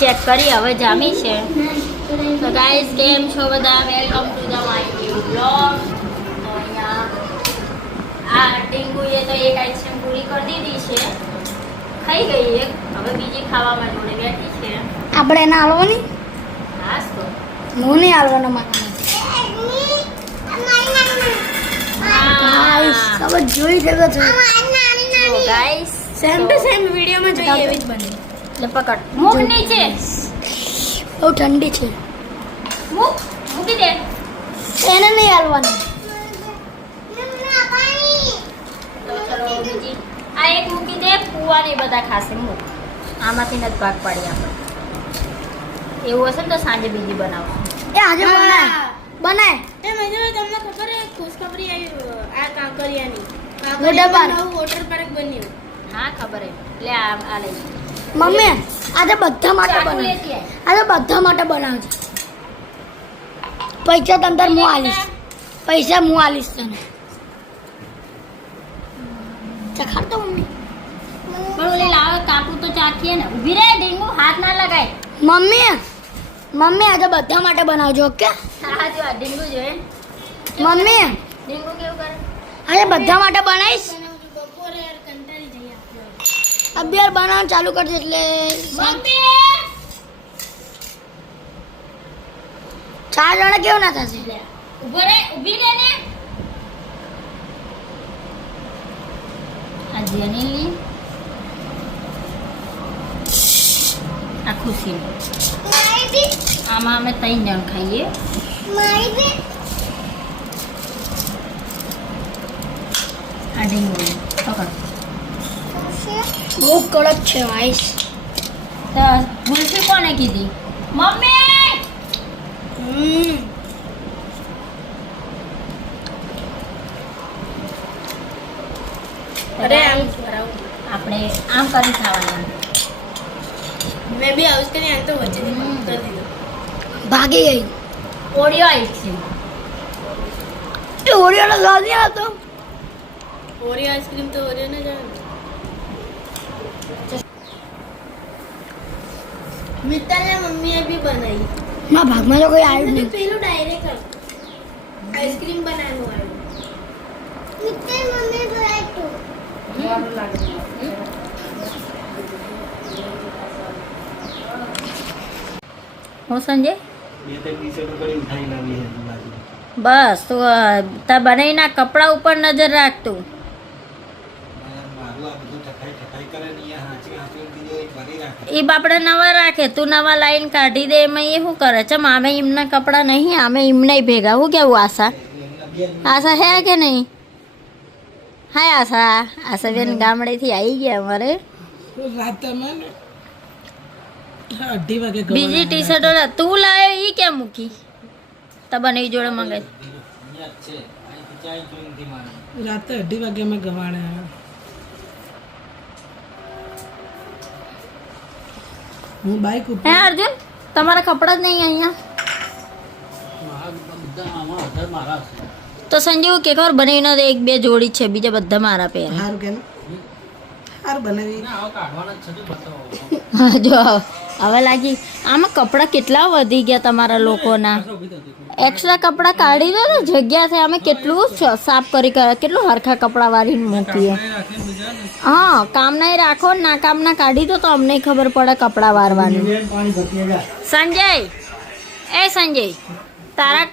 Check કરી હવે જામી છે. તો ગાઈઝ કેમ છો બધા? Welcome to the my new blog. તો અહીંયા આ ટીંગુએ તો એક આઈસ્ક્રીમ પૂરી કરી દીધી છે, ખાઈ ગઈ એક. હવે બીજી ખાવામાં જોડે બેઠી છે. આપણે એને હાલવાની હાસ તો હું નહીં હાલવાનો મારા ગાઈસ હવે જોઈ શકો છો ગાઈઝ સેમ ટુ સેમ વિડિયોમાં જોઈએ એવી જ બને. લે પકડ, મૂક નીચે, બહુ ઠંડી છે, મૂકી દે. એને નહીં હાલવાનું. તો ચલો બીજી આ એક મૂકી દે. પુવાને બધા ખાશે. મૂક, આમાંથી નથી ભાગ પાડી આપણે. એવું હશે ને તો સાંજે બીજી બનાવશું. એ આજે બનાય એ મને તમને ખબર છે ખુશખબરી આવી આ કાંકરિયાની ડબ્બા. નવું વોટર પાર્ક બન્યું. હા ખબર હે. લે આ લઈ. મમ્મી આજે બધા માટે ચાકુ બનાવ, લેતી આય. આજે બધા માટે બનાવજો. પૈસા તને તાર હું આલીશ, પૈસા હું આલીશ તને. ચખાડતો મમ્મી. પણ ઓલી લાવે કાપુ તો ચાખીએ ને. ઊભી રહે ડીંગુ, હાથ ના લગાય. મમ્મી મમ્મી આજે બધા માટે બનાવજો. ઓકે હા જો આ ડીંગુ જોઈએ. મમ્મી ડીંગુ કેવું કરે? આજે બધા માટે બનાવીશ. બપોરે કંટાળી જઈએ આપણે. અભ્યાર બનાવવાનું ચાલુ કરજો એટલે મમ્મી 4 જણા કેવું ના થશે. ઊભો રહે, ઊભી રહે ને. આ જેની આ ખુશી આમાં અમે 3 જણ ખાઈએ. આ ડીંગુ પકડ. બહુ કડક છે વાઈસ. તો ગુલ્ફી કોને કીધી? મમ્મી અરે આમ કરાવું. આપણે આમ કરી ખાવાનું. મેં બી હાઉસ કરી આ તો વચ્ચેથી બંધ કરી દીધું. ભાગી ગઈ. Oreo ice cream. એ ઓરિયાનો સ્વાદ નહીં આવતો. ઓરિયો આઈસ્ક્રીમ તો ઓરિયો ને જ આવે. મિત્તાના મમ્મીએ બી બનાવી. મારા ભાગમાં તો કોઈ આવ્યું જ મને નહીં. પેલું ડાયરેક્ટ આઈસ્ક્રીમ બનાવવાનું આવ્યું. મિત્તા મમ્મી બનાવ્યું. સારું લાગે. હું સંજય બસ તો તાર બનાવીના કપડા ઉપર નજર રાખતું. એ બાપડા નવા રાખે, તું નવા લાઈન કાઢી દે. એમાં એ શું કરે? ચમ આમે એમના કપડા નહીં, આમે એમને ભેગા. હું કેવું આશા? આશા હે કે નહીં? હાય આશા. આશાબેન ગામડેથી આવી ગયા અમારે. બીજી ટી શર્ટો તું લાવ્યો ઈ કેમ મૂકી? તબને ઈ જોડે મંગાઈ. રાતે 2:30 વાગે અમે ગવાડે. હું બાઈક ઉપર હે અર્જુન, તમારા કપડા જ નહીં અહીંયા. તો સંજીવ કે ખબર બનાવીને એક બે જોડી છે, બીજા બધા મારા પહેરે. હાર કે હાર બનાવી હા જો હવે લાગી. આમાં કપડાં કેટલા વધી ગયા તમારા લોકોના. એક્સ્ટ્રા કપડાં કાઢી દો ને, જગ્યા છે. અમે કેટલું સાફ કરી કેટલું હરખા કપડાં વાળીને મૂકીએ. હા, કામ ના રાખો, ના કામ ના કાઢી દો તો અમને ખબર પડે કપડાં વારવાની. સંજય, એ સંજય તારા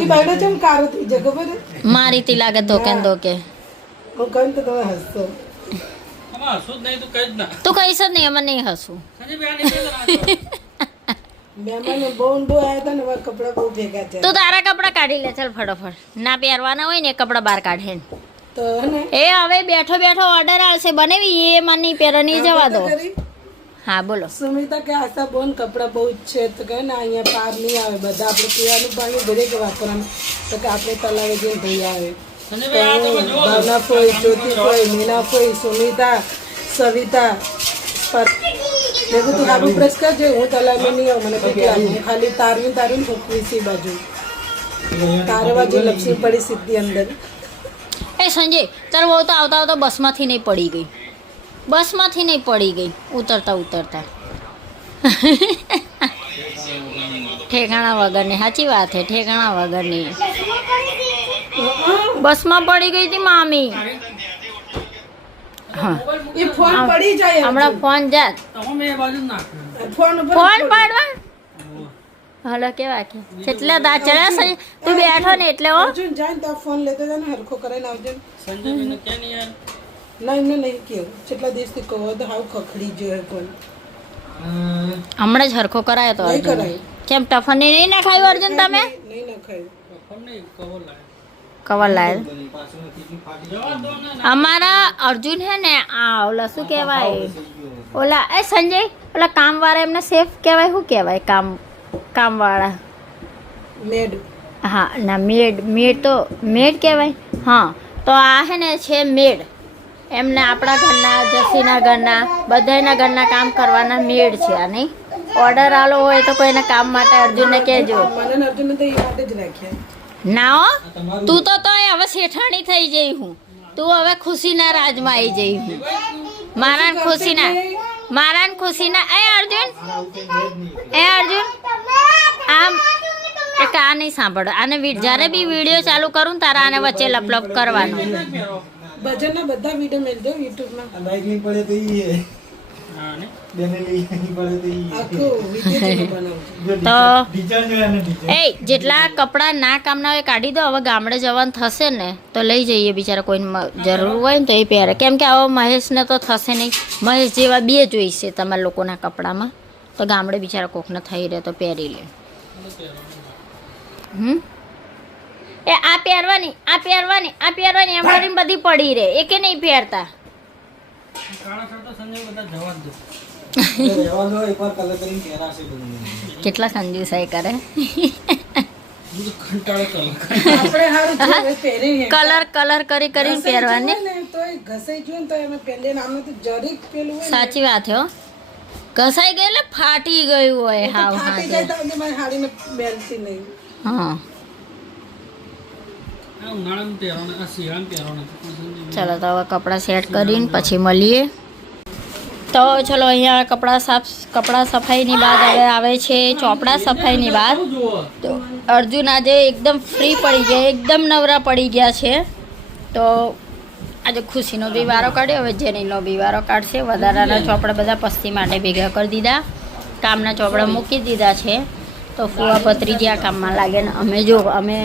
ઈ બાઈડો ચમ કારો થઈ જાય ખબર હે? મારી તી લાગે ધોકે ને ધોકે. હું કહું તો તમે હસતો. તું કહીશ જ નહીં, અમે નહીં હસું. મહેમાનો બહુ ને બહુ આવ્યા હતા ને એવા કપડાં બહુ ભેગા થયા. તું તારા કપડાં કાઢી લે ચાલ ફટાફટ. ના પહેરવાના હોય ને એ કપડાં બહાર કાઢે. તો હે એ હવે બેઠો બેઠો ઓર્ડર આવશે બનાવી, એ મને નહીં પહેરો, નહીં જવા દો. હા બોલો. સુમિતા કે આશા બોન કપડાં બહુ જ છે તો કહે ને અહીંયા પાર નહીં આવે. બધા આપણે પીવાનું પાણી દરેક વાપરવાનું. તો કે આપણે તલાવે જઈને ભાઈ આવે. ભાવના ફોઈ, જ્યોતિ ફોઈ, મીના ફોઈ, સુમિતા, સવિતા. મેં કીધું તું હારું બ્રશ કરજે, હું તલાવમાં નહીં આવું, મને બીક લાગે. હું ખાલી તારવી મૂકવી બાજુ. તારે બાજુ લક્ષ્મી પડી સીધી અંદર. એ સંજય તાર બહુ તો આવતા આવતા બસમાંથી નહીં પડી ગઈ. બસમાંથી નહીં પડી ગઈ ઉતરતા ઉતરતા ઠેકાણા વગરની સાચી વાત છે ઠેકાણા વગરની બસમાં પડી ગઈ હતી મામી હા એ ફોન પડી જાય હમણાં ફોન જાત ફોન ઉપર ફોન પાડવા હલો કેવા કે કેટલા દા ચડ્યા છે તું બેઠો ને એટલે હો અર્જુન જાય તો ફોન લેતો જાય ને હરખો કરાઈને આવજો ના એમને નહીં કેવું કેટલા દિવસથી કહો તો હાવ ખખડી જોઈએ ફોન હમણાં જ હરખો કરાયો તો નહીં અર્જુન કરાય કેમ ટફની નહીં નાખાયું અર્જુન તમે નહીં નખાયું કવર લાય અમારા અર્જુન હે ને આ ઓલા શું કહેવાય ઓલા એ સંજય ઓલા કામવાળા એમને સેફ કહેવાય શું કહેવાય કામવાળા મેડ હા ના મેડ તો મેડ કહેવાય હા તો આ હે ને છે મેડ એમને આપણા ઘરના જસીના ઘરના બધાના ઘરના કામ કરવાના મેડ છે આ નહીં ઓર્ડર આલો હોય તો કોઈના કામ માટે અર્જુનને કહેજો મને ને અર્જુનને તો એ માટે જ રાખ્યા ના હો તું તો હવે શેઠાણી થઈ જઈ હું તું હવે ખુશીના રાજમાં આવી જઈ હું મારા ને ખુશીના એ અર્જુન આમ એક આ નહીં સાંભળો આને જ્યારે બી વિડીયો ચાલુ કરું તારા આને વચ્ચે લપલપ કરવાનું ભજનના બધા વિડીયો મેળ દો યુટ્યુબમાં તો એ જેટલા કપડાં ના કામના હોય કાઢી દો હવે ગામડે જવાનું થશે ને તો લઈ જઈએ બિચારા કોઈને જરૂર હોય ને તો એ પહેરે કેમ કે આવો મહેશને તો થશે નહીં મહેશ જેવા બે જોઈશે તમારા લોકોના કપડામાં તો ગામડે બિચારા કોકને થઈ રહે તો પહેરી લે એ આ પહેરવાની એમ કરીને બધી પડી રહે એ કે નહીં પહેરતા કેટલા કંજૂસાઈ કરે કલર કરી પહેરવાની સાચી વાત હો ઘસાઈ ગઈ એટલે ફાટી ગયું હોય હાવ હા ચલો તો હવે કપડાં સેટ કરીને પછી મળીએ તો ચલો અહીંયા કપડાં સફાઈની બાદ હવે આવે છે ચોપડા સફાઈની બાદ તો અર્જુન આજે એકદમ ફ્રી પડી ગયા એકદમ નવરા પડી ગયા છે તો આજે ખુશીનો બી વારો કાઢ્યો હવે જેનીનો બી વારો કાઢશે વધારાના ચોપડા બધા પસ્તી માટે ભેગા કરી દીધા કામના ચોપડા મૂકી દીધા છે તો ફુવા ભત્રીજી આ કામમાં લાગે ને અમે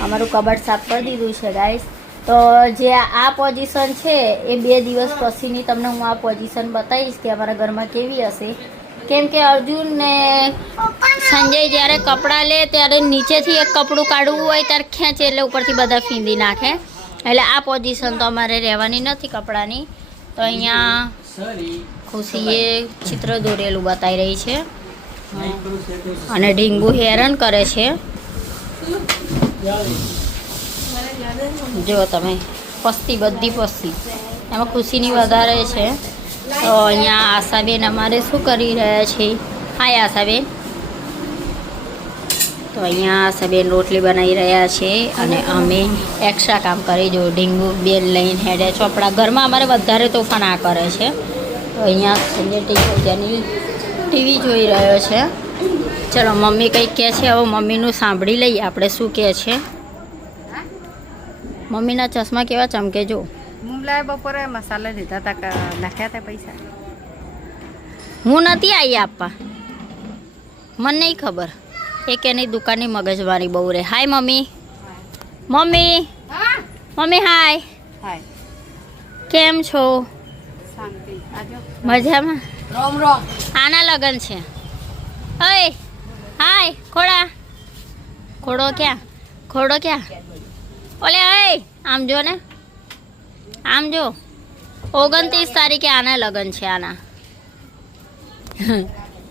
અમારું કબાટ સાફ કરી દીધું છે ગાઈસ તો જે આ પોઝિશન છે એ 2 દિવસ પછીની તમને હું આ પોઝિશન બતાવીશ કે અમારા ઘરમાં કેવી હશે કેમ કે અર્જુન ને સંજય જ્યારે કપડાં લે ત્યારે નીચેથી એક કપડું કાઢવું હોય ત્યારે ખેંચે એટલે ઉપરથી બધા ફીંદી નાખે એટલે આ પોઝિશન તો અમારે રહેવાની નથી કપડાની તો અહીંયા ખુશીએ ચિત્ર દોરેલું બતાવી રહી છે અને ઢીંગુ હેરાન કરે છે જો તમે બધી પસ્તી એમાં ખુશીની વધારે છે તો અહીંયા આશાબેન અમારે શું કરી રહ્યા છે હાય આશાબેન તો અહીંયા આશાબેન રોટલી બનાવી રહ્યા છે અને અમે એક્સ્ટ્રા કામ કરી જો ઢીંગુ બેન લઈને હેડે ચોપડા ઘરમાં અમારે વધારે તોફાન આ કરે છે તો અહીંયા સંજય ટીવી જોઈ રહ્યો છે ચલો મમ્મી કંઈક કહે છે હવે મમ્મીનું સાંભળી લઈએ આપણે શું કહે છે મમ્મીના ચશ્મા કેવા ચમકે જો મુંબલાએ બપોરે મસાલા લીધા હતા નાખ્યા હતા પૈસા હું નથી આવી આપવા મને નહીં ખબર એક એની દુકાનની મગજમારી બહુ રહે હાય મમ્મી હાય કેમ છો શાંતિ આજો મજામાં રોમ આના લગન છે ઓય હાય ખોડો ક્યાં ઓલે ઓય આમ જો ને આમ જો 29 તારીખે આના લગન છે આના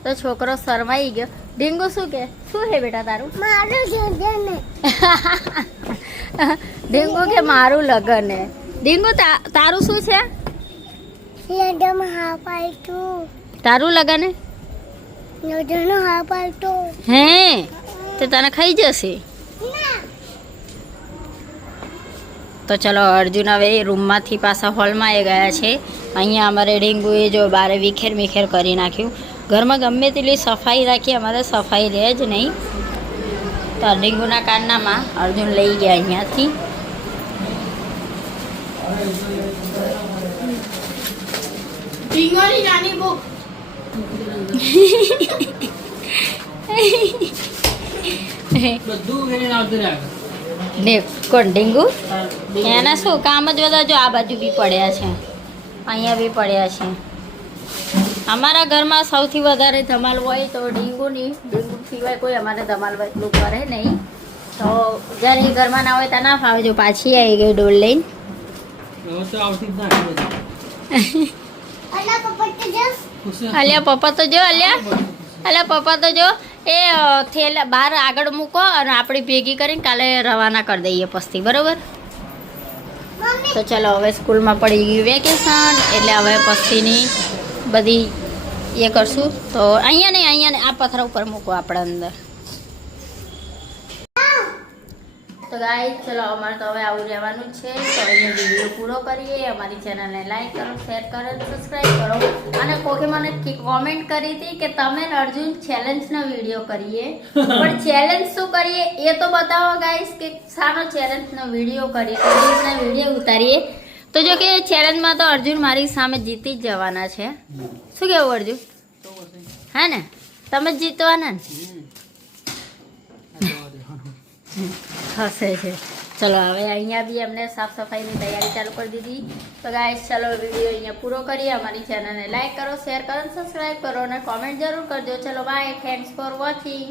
તો છોકરો શરમાઈ ગયો ડીંગુ શું છે બેટા તારું ડીંગુ કે મારું લગન હે ડીંગુ તારું શું છે તારું લગન હે તે તને ખાઈ જશે તો ચલો અર્જુન હવે રૂમમાંથી પાછા હોલમાં આવી ગયા છે અહીંયા અમારે ડીંગુએ જો બારે વિખેર વિખેર કરી નાખ્યું. ઘરમાં ગમે તેટલી સફાઈ રાખી અમારે સફાઈ રહે જ નહીં. તો ડીંગુના કારનામાં અર્જુન લઈ ગયા અહીંયાથી. ઢીંગોની નાની બુક. ને કોણ ડીંગુ એના શું કામ જ બધા જો આ બાજુ બી પડ્યા છે, અહીંયા બી પડ્યા છે. અમારા ઘરમાં સૌથી વધારે ધમાલ હોય તો ડીંગુની. ડીંગુ સિવાય કોઈ અમારે ધમાલ એટલું કરે નહીં. તો જ્યારે એ ઘરમાં ના હોય ત્યાં ના ફાવે. જો પાછી આવી ગઈ ડોલ લઈને. અલ્યા પપ્પા તો જો અલ્યા પપ્પા તો જો એ થેલા બહાર આગળ મૂકો અને આપણે ભેગી કરીને કાલે રવાના કરી દઈએ પસ્તી. બરોબર? તો ચાલો હવે સ્કૂલમાં પડી ગયું વેકેશન એટલે હવે પસ્તીની બધી એ કરશું. તો અહીંયા નહીં આ પથરા ઉપર મૂકો આપણે અંદર. તો ગાઈસ ચલો અમારે તો હવે આવું રહેવાનું જ છે. તો અહીંયા વિડીયો પૂરો કરીએ. અમારી ચેનલને લાઈક કરો, શેર કરો, સબસ્ક્રાઈબ કરો. અને કોકે મને કોમેન્ટ કરી હતી કે તમે ને અર્જુન ચેલેન્જનો વિડીયો કરીએ, પણ ચેલેન્જ શું કરીએ એ તો બતાવો ગાઈસ, કે સાનો ચેલેન્જનો વિડીયો કરીએ, ચેલેન્જના વિડીયો ઉતારીએ. તો જો કે ચેલેન્જમાં તો અર્જુન મારી સામે જીતી જ જવાના છે. શું કેવું અર્જુન? હા ને, તમે જ જીતવાના ને? હસે છે. ચલો હવે અહીંયા બી એમને સાફ સફાઈની તૈયારી ચાલુ કરી દીધી. તો ગાઈસ ચલો વિડીયો અહીંયા પૂરો કરીએ. અમારી ચેનલને લાઈક કરો, શેર કરો, સબસ્ક્રાઈબ કરો અને કોમેન્ટ જરૂર કરજો. ચલો બાય, થેન્ક્સ ફોર વોચિંગ.